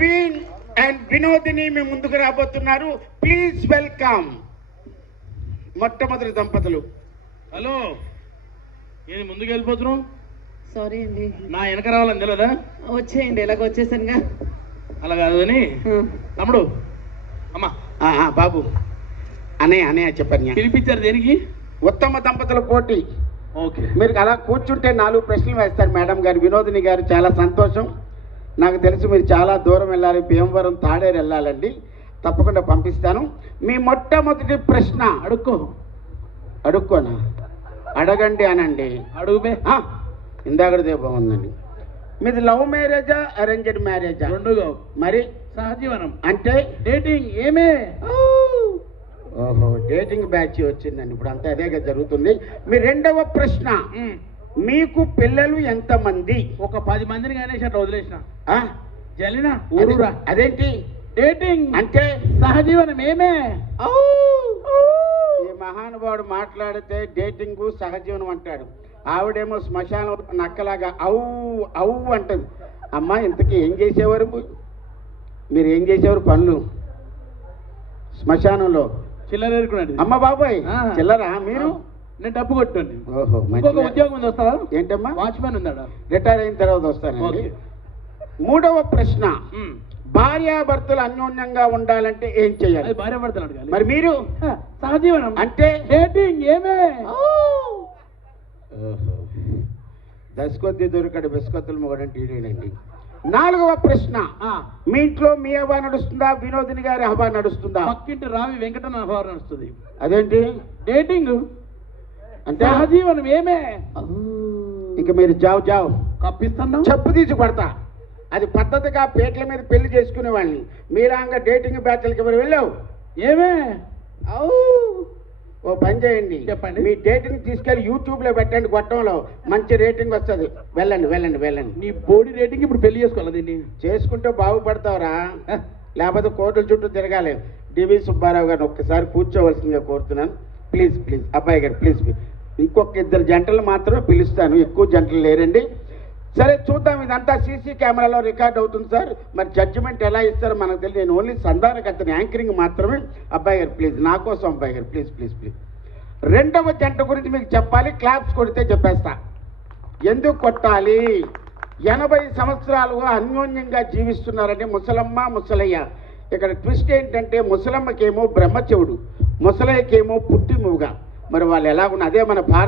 Naveen and Vinodini మీ ముందుకు రాబోతున్నారు. Please welcome మొట్టమొదటి దంపతులు. హలో, నేను ముందుకు వెళ్ళిపోతున్నావు. సారీ అండి, నా వెనక రావాలని తెలియదా? వచ్చేయండి, ఇలాగ వచ్చేసానుగా. అలా కాదు అని తమ్ముడు, అమ్మా బాబు అనే అనే చెప్పాను. పిలిపించారు దేనికి? ఉత్తమ దంపతుల పోటీ. ఓకే, మీరు అలా కూర్చుంటే 4 ప్రశ్నలు వేస్తారు మేడం గారు. వినోదిని గారు చాలా సంతోషం. నాకు తెలుసు మీరు చాలా దూరం వెళ్ళాలి, భీమవరం తాడేరు వెళ్ళాలండి. తప్పకుండా పంపిస్తాను. మీ మొట్టమొదటి ప్రశ్న అడుక్కోనా? అడగండి అనండి. అడుగుమే. ఇందాకదే బాగుందండి. మీది లవ్ మ్యారేజా అరేంజ్డ్ మ్యారేజా? రెండుగా. మరి సహజీవనం అంటే డేటింగ్. ఏమే? ఓహో, డేటింగ్ బ్యాచ్ వచ్చిందండి. ఇప్పుడు అంతా అదేగా జరుగుతుంది. మీ రెండవ ప్రశ్న, మీకు పిల్లలు ఎంతమంది? ఒక 10 మందిని కానీ అట్లా వదిలేసిన. జలినా ఊరురా. అదేంటి డేటింగ్ అంటే? సహజీవనం. ఏమే? ఈ మహానుభావుడు మాట్లాడితే డేటింగ్ సహజీవనం అంటాడు. ఆవిడేమో శ్మశానం నక్కలాగా అవు అవు అంటది. అమ్మా, ఇంతకీ ఏం చేసేవారు మీరు? ఏం చేసేవారు పనులు శ్మశానంలో? చిల్లరేరుకున్నాడు. అమ్మ బాబాయ్, చిల్లరా మీరు? నేను డబ్బు కొట్టండి. ఓహో, ఇంకొక ఉద్యోగం ఉంది, వస్తావా? ఏంటమ్మా? వాచ్మెన్ ఉందాడా? రిటైర్ అయిన తర్వాత వస్తానండి. మూడవ ప్రశ్న, భార్యాభర్తలు అన్యోన్యంగా ఉండాలంటే ఏం చేయాలి? భార్య భర్తలు అడగాలి. మరి మీరు? సహజీవనం అంటే డేటింగ్. ఏమే? దశకొద్ది దొరికడు బిస్కొత్తులు మొగడంటే ఇదేనండి. 4వ ప్రశ్న, మీ ఇంట్లో మీ హవా నడుస్తుందా, వినోదిని గారి హవా నడుస్తుందా? పక్కింటి రావి వెంకటన్న హవా నడుస్తుంది. అదేంటి డేటింగ్ అంటే? సహజీవనం. ఏమే? ఇంక మీరు జావ్ జావ్ కప్పిస్తాను, చెప్పు తీసి పడతా. అది పద్ధతిగా పేట్ల మీద పెళ్లి చేసుకునే వాళ్ళని. మీలాగా డేటింగ్ బ్యాచ్లకి ఎవరు వెళ్ళావు? ఏమే? ఓ పని చేయండి, చెప్పండి. మీ డేటింగ్ తీసుకెళ్ళి యూట్యూబ్లో పెట్టండి, గొట్టంలో మంచి రేటింగ్ వస్తుంది. వెళ్ళండి వెళ్ళండి వెళ్ళండి. నీ బాడీ రేటింగ్ ఇప్పుడు పెళ్లి చేసుకోవాలి. దీన్ని చేసుకుంటే బాగుపడతావురా, లేకపోతే కోర్టుల చుట్టూ తిరగాలి. డివి సుబ్బారావు గారిని ఒక్కసారి కూర్చోవలసిందిగా కోరుతున్నాను. ప్లీజ్ ప్లీజ్ అబ్బాయి గారు ప్లీజ్. ఇంకొక 2 జంటలు మాత్రమే పిలుస్తాను, ఎక్కువ జంటలు లేరండి. సరే చూద్దాం. ఇదంతా సీసీ కెమెరాలో రికార్డ్ అవుతుంది సార్. మరి జడ్జిమెంట్ ఎలా ఇస్తారో మనకు తెలియదు. నేను ఓన్లీ సంధానకర్తని, యాంకరింగ్ మాత్రమే. అబ్బాయి గారు ప్లీజ్, నా కోసం అబ్బాయి గారు ప్లీజ్ ప్లీజ్ ప్లీజ్. రెండవ జంట గురించి మీకు చెప్పాలి. క్లాప్స్ కొడితే చెప్పేస్తా. ఎందుకు కొట్టాలి? 80 సంవత్సరాలుగా అన్యోన్యంగా జీవిస్తున్నారండి ముసలమ్మ ముసలయ్య. ఇక్కడ ట్విస్ట్ ఏంటంటే ముసలమ్మకేమో బ్రహ్మచెవుడు, ముసలయ్యకేమో పుట్టి మూగ. మరి వాళ్ళు ఎలా ఉన్నా అదే మన భారత